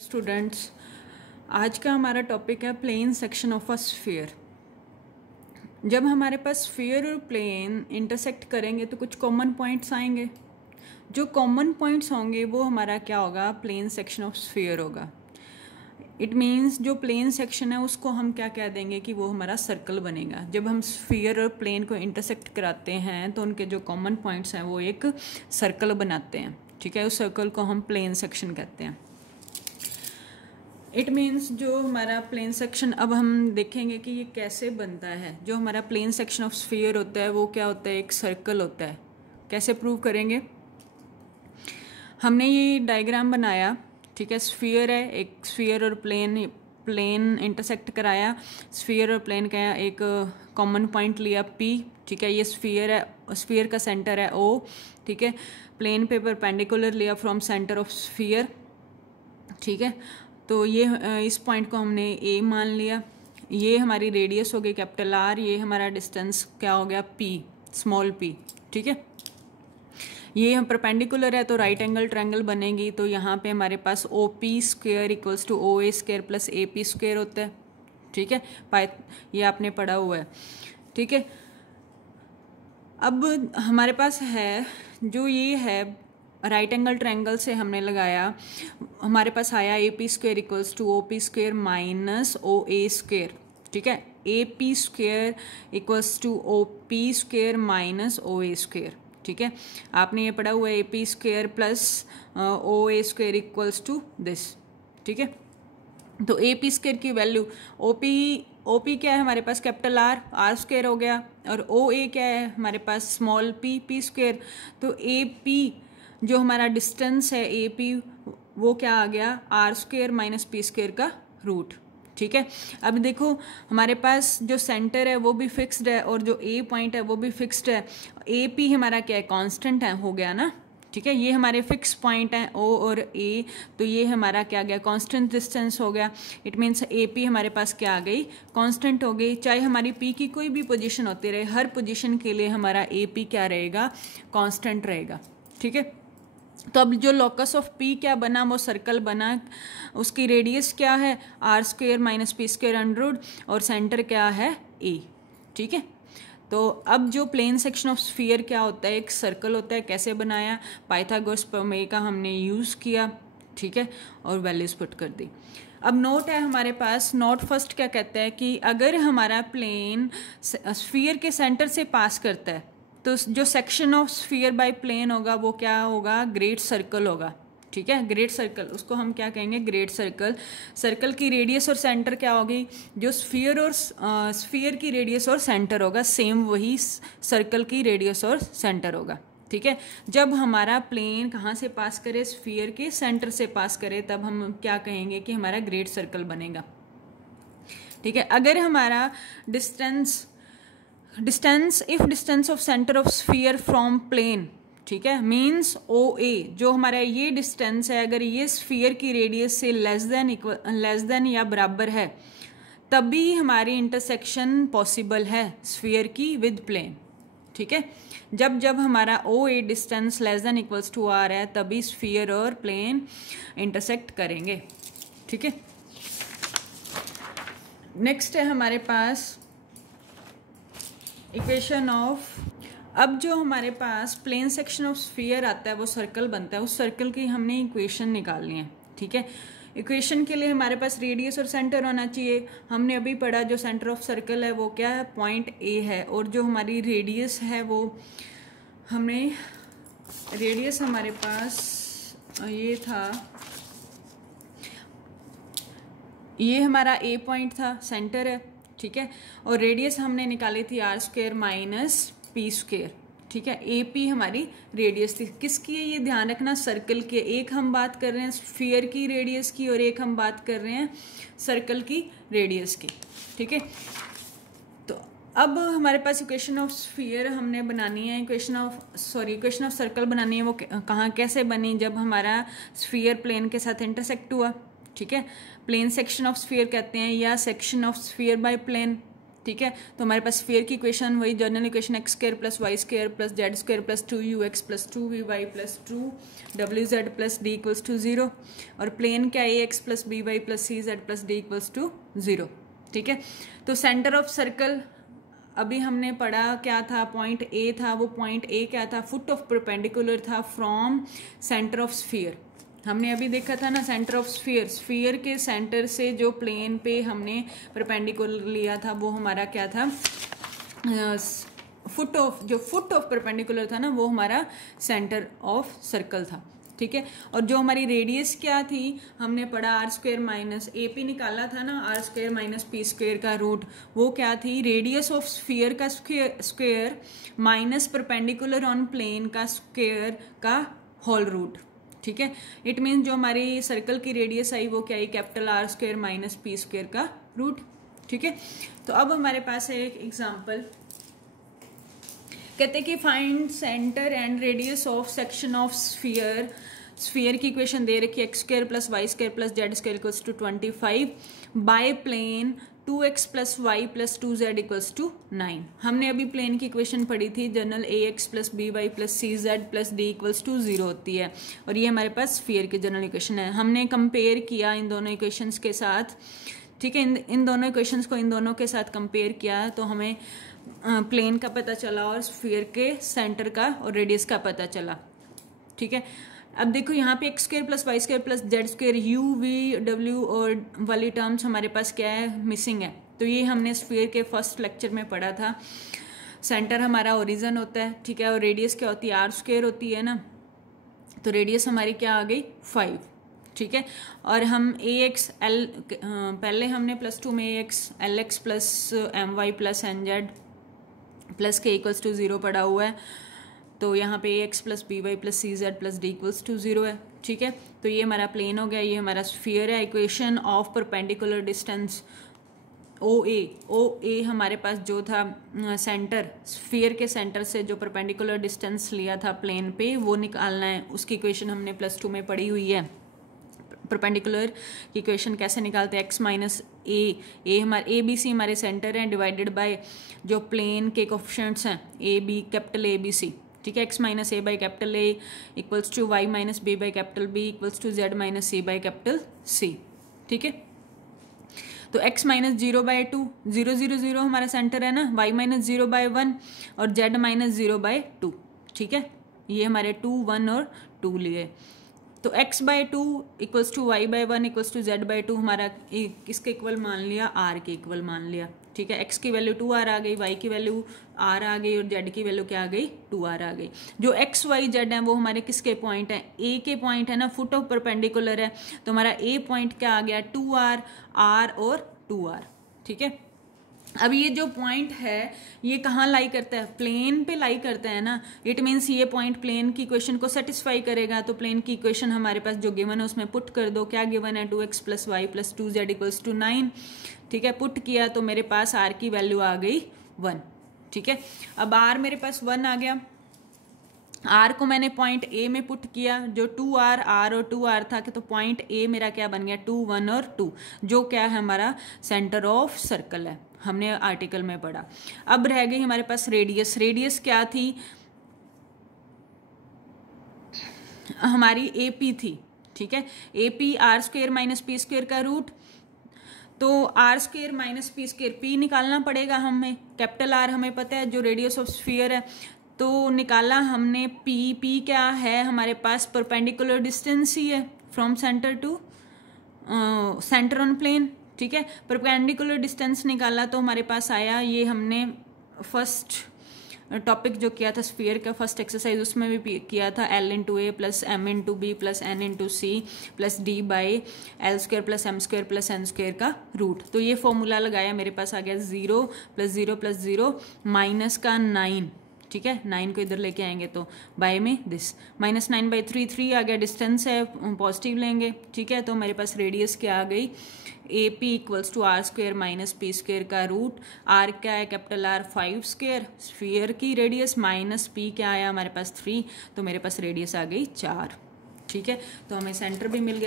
Students, आज का हमारा टॉपिक है plane section of a sphere. जब हमारे पास स्फीयर और प्लेन इंटरसेक्ट करेंगे तो कुछ कॉमन पॉइंट्स आएंगे। जो कॉमन पॉइंट्स होंगे वो हमारा क्या होगा, प्लेन सेक्शन ऑफ स्फीयर होगा। इट मीन्स जो प्लेन सेक्शन है उसको हम क्या कह देंगे कि वो हमारा सर्कल बनेगा। जब हम स्फीयर और प्लेन को इंटरसेक्ट कराते हैं तो उनके जो कॉमन पॉइंट्स हैं वो एक सर्कल बनाते हैं। ठीक है, उस सर्कल को हम प्लेन सेक्शन कहते हैं। इट मीन्स जो हमारा प्लेन सेक्शन, अब हम देखेंगे कि ये कैसे बनता है। जो हमारा प्लेन सेक्शन ऑफ स्फीयर होता है वो क्या होता है, एक सर्कल होता है। कैसे प्रूव करेंगे, हमने ये डायग्राम बनाया। ठीक है, स्फीयर है, एक स्फीयर और प्लेन इंटरसेक्ट कराया। स्फीयर और प्लेन का एक कॉमन पॉइंट लिया P। ठीक है, ये स्फीयर है, स्फीयर का सेंटर है O। ठीक है, प्लेन पे परपेंडिकुलर लिया फ्रॉम सेंटर ऑफ स्फीयर। ठीक है, तो ये इस पॉइंट को हमने A मान लिया। ये हमारी रेडियस हो गई कैपिटल R, ये हमारा डिस्टेंस क्या हो गया P, स्मॉल p। ठीक है, ये हम परपेंडिकुलर है तो राइट एंगल ट्रायंगल बनेगी। तो यहाँ पे हमारे पास OP square equals to OA square plus AP square होता है। ठीक है, ये आपने पढ़ा हुआ है। ठीक है, अब हमारे पास है जो ये है राइट एंगल ट्रायंगल से हमने लगाया, हमारे पास आया AP square equals to OP square minus OA square. ठीक है, AP square equals to OP square minus OA square. ठीक है, आपने ये पढ़ा हुआ है AP square plus OA square equals to this. ठीक है, तो AP स्क्वायर की वैल्यू OP क्या है हमारे पास कैपिटल R स्क्वायर हो गया, और OA क्या है हमारे पास स्मॉल p स्क्वायर। तो AP जो हमारा डिस्टेंस है AP वो क्या आ गया, R square minus P square का रूट। ठीक है, अब देखो हमारे पास जो सेंटर है वो भी फिक्स्ड है और जो A पॉइंट है वो भी फिक्स्ड है। AP हमारा क्या है, कांस्टेंट है, हो गया ना। ठीक है, ये हमारे फिक्स पॉइंट हैं O और A, तो ये हमारा क्या गया, कांस्टेंट डिस्टेंस हो गया। इट मीन्स AP हमारे पास क्या आ गई, कांस्टेंट हो गई। चाहे हमारी P की कोई भी पोजीशन होती रहे, हर पोजीशन के लिए हमारा AP क्या रहेगा, कांस्टेंट रहेगा। ठीक है, तो अब जो लोकस ऑफ P क्या बना, वो सर्कल बना। उसकी रेडियस क्या है, R square minus P square under, और सेंटर क्या है A। ठीक है, तो अब जो प्लेन सेक्शन ऑफ स्फीयर क्या होता है, एक सर्कल होता है। कैसे बनाया, पाइथागोरस प्रमेय का हमने यूज़ किया। ठीक है, और वैल्यूज पुट कर दी। अब नोट है हमारे पास, नोट फर्स्ट क्या कहता है कि अगर हमारा प्लेन स्फीयर के सेंटर से पास करता है तो जो section of sphere by plane होगा वो क्या होगा, ग्रेट सर्कल होगा। ठीक है, ग्रेट सर्कल, उसको हम क्या कहेंगे, ग्रेट सर्कल। सर्कल की रेडियस और सेंटर क्या होगी, जो स्फीयर की रेडियस और सेंटर होगा सेम वही सर्कल की रेडियस और सेंटर होगा। ठीक है, जब हमारा प्लेन कहाँ से पास करे, स्फीयर के सेंटर से पास करे, तब हम क्या कहेंगे कि हमारा ग्रेट सर्कल बनेगा। ठीक है, अगर हमारा distance if distance of centre of sphere from plane, ठीक है, मीन्स OA, जो हमारा ये डिस्टेंस है, अगर ये स्फीयर की रेडियस से लेस देन या बराबर है, तभी हमारी इंटरसेक्शन पॉसिबल है स्फीयर की विद प्लेन। ठीक है, जब हमारा OA distance less than equals to R है, तभी स्फीयर और प्लेन इंटरसेक्ट करेंगे। ठीक है, नेक्स्ट है हमारे पास इक्वेशन ऑफ, अब जो हमारे पास प्लेन सेक्शन ऑफ स्फीयर आता है वो सर्कल बनता है, उस सर्कल की हमने इक्वेशन निकालनी है। ठीक है, इक्वेशन के लिए हमारे पास रेडियस और सेंटर होना चाहिए। हमने अभी पढ़ा जो सेंटर ऑफ सर्कल है वो क्या है, पॉइंट A है, और जो हमारी रेडियस है वो हमने रेडियस हमारे पास ये था, ये हमारा A पॉइंट था, सेंटर है। ठीक है, और रेडियस हमने निकाली थी R square minus P square. ठीक है, AP हमारी रेडियस थी, किसकी है ये ध्यान रखना, सर्कल की। एक हम बात कर रहे हैं स्फीयर की रेडियस की और एक हम बात कर रहे हैं सर्कल की रेडियस की। ठीक है, तो अब हमारे पास इक्वेशन ऑफ स्फीयर हमने बनानी है, इक्वेशन ऑफ सर्कल बनानी है। वो कहाँ कैसे बनी, जब हमारा स्फीयर प्लेन के साथ इंटरसेक्ट हुआ। ठीक है, प्लेन सेक्शन ऑफ स्फीयर कहते हैं या section of sphere by plane. ठीक है। तो हमारे पास स्फीयर की इक्वेशन वही general equation X square plus Y square plus Z square plus 2ux plus 2vy plus 2wz plus D equals to 0, और प्लेन क्या है X plus B Y plus C Z plus D equals to 0, ठीक है। तो centre of circle अभी हमने पढ़ा क्या था, पॉइंट ए था, वो पॉइंट ए क्या था, फुट ऑफ परपेंडिकुलर था फ्रॉम सेंटर ऑफ स्फीयर। हमने अभी देखा था ना सेंटर ऑफ स्फीयर, स्फीयर के सेंटर से जो प्लेन पे हमने परपेंडिकुलर लिया था वो हमारा क्या था, फुट ऑफ परपेंडिकुलर था ना वो हमारा सेंटर ऑफ सर्कल था, ठीक है। और जो हमारी रेडियस क्या थी हमने पढ़ा R square minus A P निकाला था ना, R square minus P square का रूट, वो क्या थी, रेडियस ऑफ स्फीयर का square minus perpendicular on plane का स्क्वायर का होल रूट, ठीक है। इट मीन जो हमारी सर्कल की रेडियस आई वो क्या आई, capital R square minus P square का रूट, ठीक है। तो अब हमारे पास है एक एग्जाम्पल, कहते हैं कि find centre and radius of section of sphere. Sphere की इक्वेशन दे रखी है X square plus Y square plus Z square equals to 25 by plane 2x plus Y plus 2z equals to 9। हमने अभी प्लेन की इक्वेशन पढ़ी थी, general ax plus B Y plus C Z plus D equals to 0 होती है, और ये हमारे पास स्फीयर की जनरल इक्वेशन है। हमने कंपेयर किया इन दोनों इक्वेशंस के साथ, ठीक है, इन दोनों इक्वेशंस को इन दोनों के साथ कंपेयर किया तो हमें प्लेन का पता चला और स्फीयर के सेंटर का और रेडियस का पता चला, ठीक है। अब देखो यहाँ पे X square plus Y square plus Z square U V W और वाली टर्म्स हमारे पास क्या है, मिसिंग है। तो ये हमने स्फीयर के फर्स्ट लेक्चर में पढ़ा था। सेंटर हमारा ओरिजिन होता है, ठीक है, और रेडियस क्या होती है, आर स्क्वायर होती है ना, तो रेडियस हमारी क्या आ गई 5, ठीक है। और हम ए एक्स एल पहले हमने +2 में a x l x plus m y plus n z plus k equals to 0 पड़ा हुआ है, तो यहाँ पे a x plus B Y plus C Z plus D equals to 0 है, ठीक है। तो ये हमारा प्लेन हो गया, ये हमारा स्फीयर है। इक्वेशन ऑफ परपेंडिकुलर डिस्टेंस ओ ए हमारे पास जो था सेंटर, स्फीयर के सेंटर से जो परपेंडिकुलर डिस्टेंस लिया था प्लेन पे वो निकालना है, उसकी इक्वेशन हमने +2 में पढ़ी हुई है। परपेंडिकुलर की इक्वेशन कैसे निकालते हैं, एक्स माइनस ए हमारे ए बी सी हमारे सेंटर हैं डिवाइडेड बाय जो प्लेन के कोफिशिएंट्स हैं A B capital A B C, ठीक है। X minus A by capital A equals to Y minus B by capital B equals to Z minus C by capital C, ठीक है। तो x minus 0 bye 2 0 0 0 हमारा centre है ना, y minus 0 bye 1 और z minus 0 bye 2, ठीक है। ये हमारे 2 1 और 2 लिए, तो x by 2 equals to Y by 1 equals to Z by 2 हमारा किसके इक्वल मान लिया, r के इक्वल मान लिया, ठीक है। x की वैल्यू 2r आ गई, y की वैल्यू r आ गई और z की वैल्यू क्या आ गई 2r आ गई। जो x y z है वो हमारे किसके पॉइंट है, a के पॉइंट है ना, फुट ऑफ परपेंडिकुलर है, तो हमारा a पॉइंट क्या आ गया 2r r और 2r, ठीक है। अब ये जो पॉइंट है ये कहाँ लाई करता है, प्लेन पे लाई करता है ना, इट मीन्स ये पॉइंट प्लेन की इक्वेशन को सेटिस्फाई करेगा। तो प्लेन की इक्वेशन हमारे पास जो गिवन है उसमें पुट कर दो, क्या गिवन है 2x plus Y plus 2z equals to 9, ठीक है। पुट किया तो मेरे पास r की वैल्यू आ गई 1, ठीक है। अब r मेरे पास 1 आ गया, r को मैंने पॉइंट a में पुट किया, जो 2r r और 2r था कि तो पॉइंट a मेरा क्या बन गया 2 1 और 2, जो क्या है हमारा सेंटर ऑफ सर्कल है, हमने आर्टिकल में पढ़ा। अब रह गई हमारे पास रेडियस, रेडियस क्या थी हमारी AP थी, ठीक है। AP R square minus P square का रूट, तो R square minus P square P निकालना पड़ेगा हमें, कैपिटल आर हमें पता है जो रेडियस ऑफ स्फीयर है, तो निकाला हमने पी क्या है हमारे पास परपेंडिकुलर डिस्टेंस ही है from centre to centre on plane, ठीक है। परपेंडिकुलर डिस्टेंस निकाला तो हमारे पास आया, ये हमने फर्स्ट टॉपिक जो किया था स्फीयर का फर्स्ट एक्सरसाइज उसमें भी किया था, L into A plus M into B plus N into C plus D by L square plus M square plus N square का रूट। तो ये फॉर्मूला लगाया, मेरे पास आ गया 0 प्लस 0 प्लस 0 माइनस का 9, ठीक है। 9 को इधर लेके आएंगे तो बाय में दिस माइनस 9 बाई 3 3 आ गया, डिस्टेंस है पॉजिटिव लेंगे, ठीक है। तो मेरे पास रेडियस क्या आ गई AP equals to R square minus P square का रूट, आर क्या है कैपिटल आर 5 स्क्वायर, स्फीयर की रेडियस माइनस पी क्या आया हमारे पास 3, तो मेरे पास रेडियस आ गई 4, ठीक है। तो हमें सेंटर भी मिल गया।